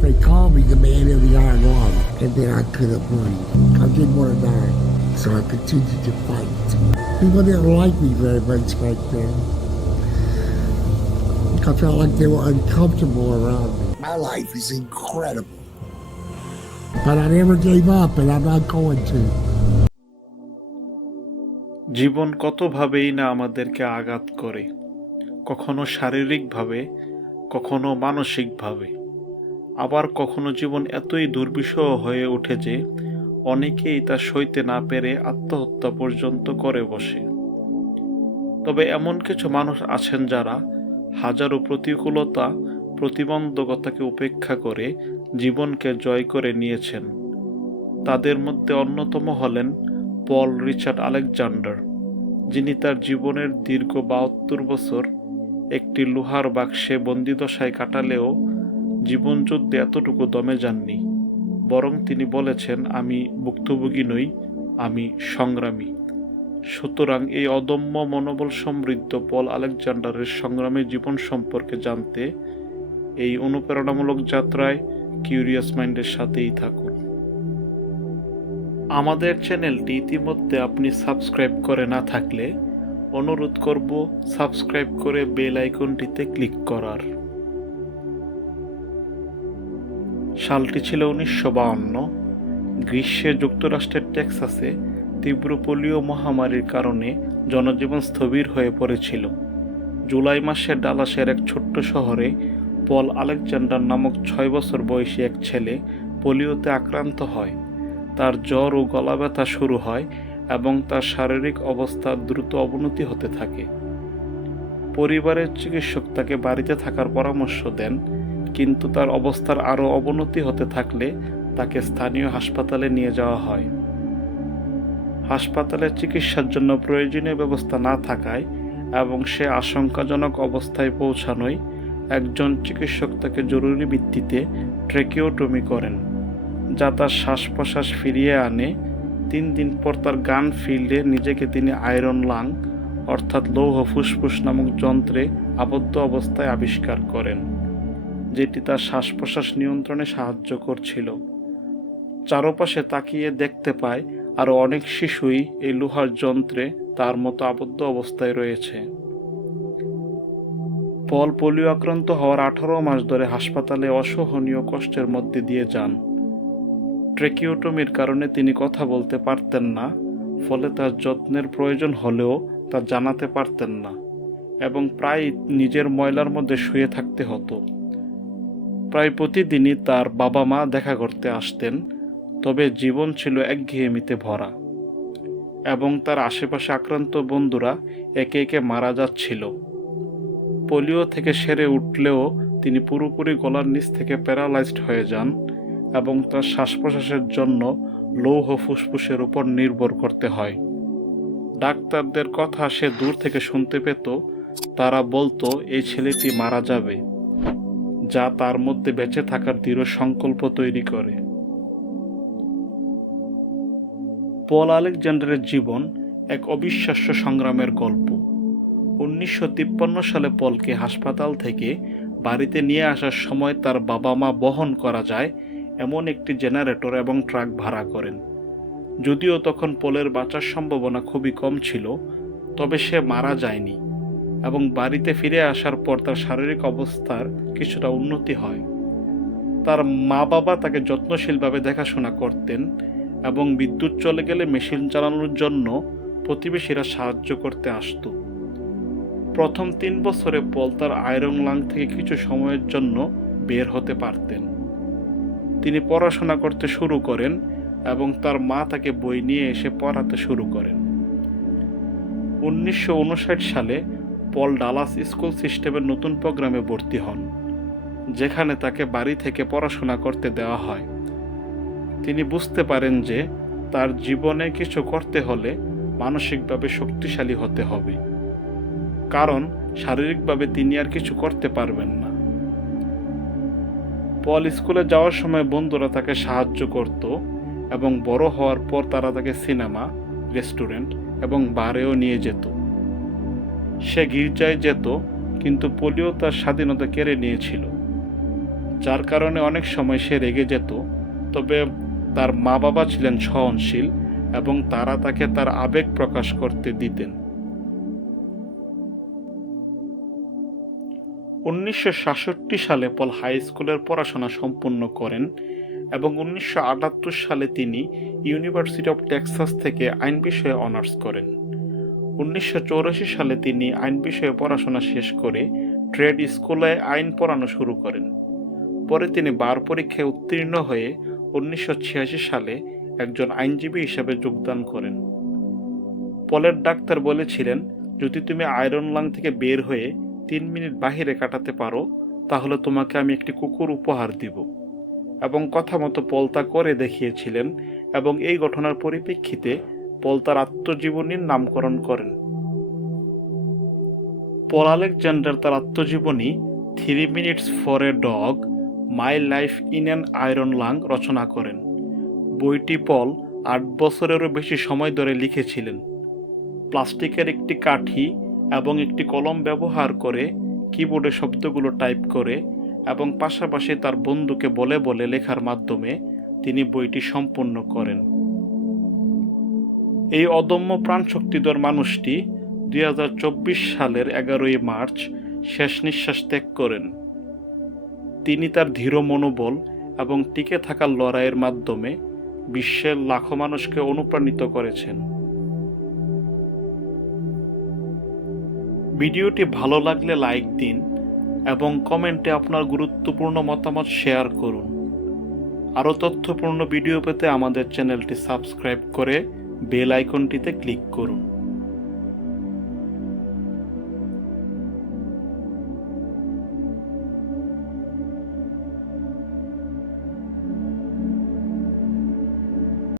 but they called me the man of the iron lung, and then I couldn't breathe. I didn't want to die, so I continued to fight. People didn't like me very much back then. I felt like they were uncomfortable around me. My life is incredible. But I never gave up, and I'm not going to. জীবন কতভাবেই না আমাদেরকে আঘাত করে, কখনো শারীরিকভাবে, কখনো মানসিকভাবে। আবার কখনো জীবন এতই দুর্বিষহ হয়ে ওঠে যে অনেকেই তা সইতে না পেরে আত্মহত্যা পর্যন্ত করে বসে। তবে এমন কিছু মানুষ আছেন যারা হাজারো প্রতিকূলতা, প্রতিবন্ধকতাকে উপেক্ষা করে জীবনকে জয় করে নিয়েছেন। তাদের মধ্যে অন্যতম হলেন পল রিচার্ড আলেকজান্ডার, যিনি তার জীবনের দীর্ঘ ৭২ বছর একটি লোহার বাক্সে বন্দিদশায় কাটালেও জীবনযুদ্ধে এতটুকু দমে যাননি। বরং তিনি বলেছেন, আমি ভুক্তভোগী নই, আমি সংগ্রামী। সুতরাং এই অদম্য মনোবল সমৃদ্ধ পল আলেকজান্ডারের সংগ্রামী জীবন সম্পর্কে জানতে এই অনুপ্রেরণামূলক যাত্রায় কিউরিয়াস মাইন্ডের সাথেই থাকুন। আমাদের চ্যানেলটি ইতিমধ্যে আপনি সাবস্ক্রাইব করে না থাকলে অনুরোধ করব সাবস্ক্রাইব করে বেল আইকনটিতে ক্লিক করার। সালটি ছিল ১৯৫২। গ্রীষ্মে যুক্তরাষ্ট্রের টেক্সাসে তীব্র পোলিও মহামারীর কারণে জনজীবন স্থবির হয়ে পড়েছিল। জুলাই মাসে ডালাসের এক ছোট্ট শহরে পল আলেকজান্ডার নামক ৬ বছর বয়সী এক ছেলে পোলিওতে আক্রান্ত হয়। তার জ্বর ও গলা ব্যথা শুরু হয় এবং তার শারীরিক অবস্থার দ্রুত অবনতি হতে থাকে। পরিবারের চিকিৎসক তাকে বাড়িতে থাকার পরামর্শ দেন, কিন্তু তার অবস্থার আরও অবনতি হতে থাকলে তাকে স্থানীয় হাসপাতালে নিয়ে যাওয়া হয়। হাসপাতালে চিকিৎসার জন্য প্রয়োজনীয় ব্যবস্থা না থাকায় এবং সে আশঙ্কাজনক অবস্থায় পৌঁছানোয় একজন চিকিৎসক তাকে জরুরি ভিত্তিতে ট্রেকিওটমি করেন, যা তার শ্বাস প্রশ্বাস ফিরিয়ে আনে। ৩ দিন পর তার গান ফিল্ডে নিজেকে তিনি আয়রন লাং অর্থাৎ লৌহ ফুসফুস নামক যন্ত্রে আবদ্ধ অবস্থায় আবিষ্কার করেন, যেটি তার শ্বাস প্রশ্বাস নিয়ন্ত্রণে সাহায্য করছিল। চারপাশে তাকিয়ে দেখতে পায় আরও অনেক শিশুই এই লোহার যন্ত্রে তার মতো আবদ্ধ অবস্থায় রয়েছে। পল পোলিও আক্রান্ত হওয়ার ১৮ মাস ধরে হাসপাতালে অসহনীয় কষ্টের মধ্যে দিয়ে যান। ট্রেকিওটমির কারণে তিনি কথা বলতে পারতেন না, ফলে তার যত্নের প্রয়োজন হলেও তা জানাতে পারতেন না এবং প্রায় নিজের ময়লার মধ্যে শুয়ে থাকতে হতো। প্রায় প্রতিদিনই তার বাবা মা দেখা করতে আসতেন, তবে জীবন ছিল একঘেয়েমিতে ভরা এবং তার আশেপাশে আক্রান্ত বন্ধুরা একে একে মারা যাচ্ছিল। পোলিও থেকে সেরে উঠলেও তিনি পুরোপুরি গলার নিচ থেকে প্যারালাইজড হয়ে যান এবং তার শ্বাস প্রশ্বাসের জন্য লৌহ ফুসফুসের উপর নির্ভর করতে হয়। ডাক্তারদের কথা সে দূর থেকে শুনতে পেত। তারা বলতো এই ছেলেটি মারা যাবে, যা তার মধ্যে বেঁচে থাকার দৃঢ় সংকল্প তৈরি করে। পল আলেকজান্ডারের জীবন এক অবিশ্বাস্য সংগ্রামের গল্প। ১৯৫৩ সালে পলকে হাসপাতাল থেকে বাড়িতে নিয়ে আসার সময় তার বাবা মা বহন করা যায় এমন একটি জেনারেটর এবং ট্রাক ভাড়া করেন। যদিও তখন পলের বাঁচার সম্ভাবনা খুবই কম ছিল, তবে সে মারা যায়নি এবং বাড়িতে ফিরে আসার পর তার শারীরিক অবস্থার কিছুটা উন্নতি হয়। তার মা বাবা তাকে যত্নশীলভাবে দেখাশোনা করতেন এবং বিদ্যুৎ চলে গেলে মেশিন চালানোর জন্য প্রতিবেশীরা সাহায্য করতে আসত। প্রথম ৩ বছরে পল তার আয়রন লাং থেকে কিছু সময়ের জন্য বের হতে পারতেন। তিনি পড়াশোনা করতে শুরু করেন এবং তার মা তাকে বই নিয়ে এসে পড়াতে শুরু করেন। ১৯৫৯ সালে পল ডালাস স্কুল সিস্টেমের নতুন প্রোগ্রামে ভর্তি হন, যেখানে তাকে বাড়ি থেকে পড়াশোনা করতে দেওয়া হয়। তিনি বুঝতে পারেন যে তার জীবনে কিছু করতে হলে মানসিকভাবে শক্তিশালী হতে হবে, কারণ শারীরিকভাবে তিনি আর কিছু করতে পারবেন না। পল স্কুলে যাওয়ার সময় বন্ধুরা তাকে সাহায্য করত এবং বড় হওয়ার পর তারা তাকে সিনেমা, রেস্টুরেন্ট এবং বারেও নিয়ে যেত। সে গির্জায় যেত, কিন্তু পোলিও তার স্বাধীনতা কেড়ে নিয়েছিল। যার কারণে অনেক সময় সে রেগে যেত, তবে তার মা বাবা ছিলেন সহনশীল এবং তারা তাকে তার আবেগ প্রকাশ করতে দিতেন। 1967 সালে পল হাই স্কুলের পড়াশোনা সম্পূর্ণ করেন এবং 1978 সালে তিনি ইউনিভার্সিটি অফ টেক্সাস থেকে আইন বিষয়ে অনার্স করেন। 1984 সালে তিনি আইন বিষয়ে পড়াশোনা শেষ করে ট্রেড স্কুলে আইন পড়ানো শুরু করেন। পরে তিনি বার পরীক্ষায় উত্তীর্ণ হয়ে 1986 সালে একজন আইনজীবী হিসেবে যোগদান করেন। পলের ডাক্তার বলেছিলেন, যদি তুমি আয়রন লাং থেকে বের হয়ে 3 মিনিট বাহিরে কাটাতে পারো তাহলে তোমাকে আমি একটি কুকুর উপহার দিব, এবং কথা মতো পল তা করে দেখিয়েছিলেন এবং এই ঘটনার পরিপ্রেক্ষিতে পল তার আত্মজীবনীর নামকরণ করেন। পল আলেকজান্ডার তার আত্মজীবনী 3 minutes for a dog, my life in an iron lung রচনা করেন। বইটি পল 8 বছরেরও বেশি সময় ধরে লিখেছিলেন। প্লাস্টিকের একটি কাঠি এবং একটি কলম ব্যবহার করে কিবোর্ডে শব্দগুলো টাইপ করে এবং পাশাপাশি তার বন্ধুকে বলে বলে লেখার মাধ্যমে তিনি বইটি সম্পূর্ণ করেন। এই অদম্য প্রাণশক্তিধর মানুষটি 2024 সালের 11ই মার্চ শেষ নিঃশ্বাস ত্যাগ করেন। তিনি তার দৃঢ় মনোবল এবং টিকে থাকার লড়াইয়ের মাধ্যমে বিশ্বের লাখো মানুষকে অনুপ্রাণিত করেছেন। ভিডিওটি ভালো লাগলে লাইক দিন এবং কমেন্টে আপনার গুরুত্বপূর্ণ মতামত শেয়ার করুন। আরও তথ্যপূর্ণ ভিডিও পেতে আমাদের চ্যানেলটি সাবস্ক্রাইব করে বেল আইকনটিতে ক্লিক করুন।